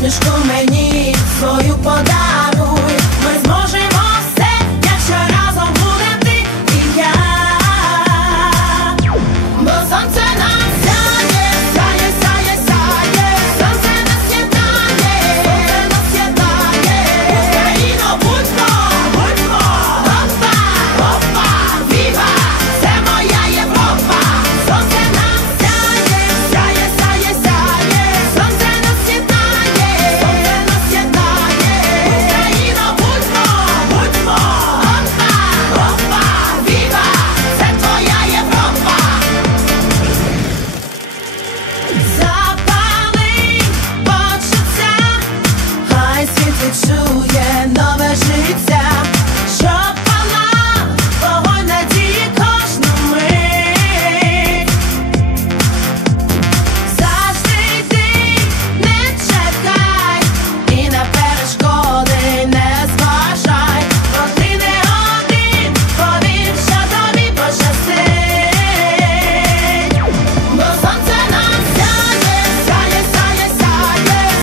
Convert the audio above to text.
посмішку мені свою подай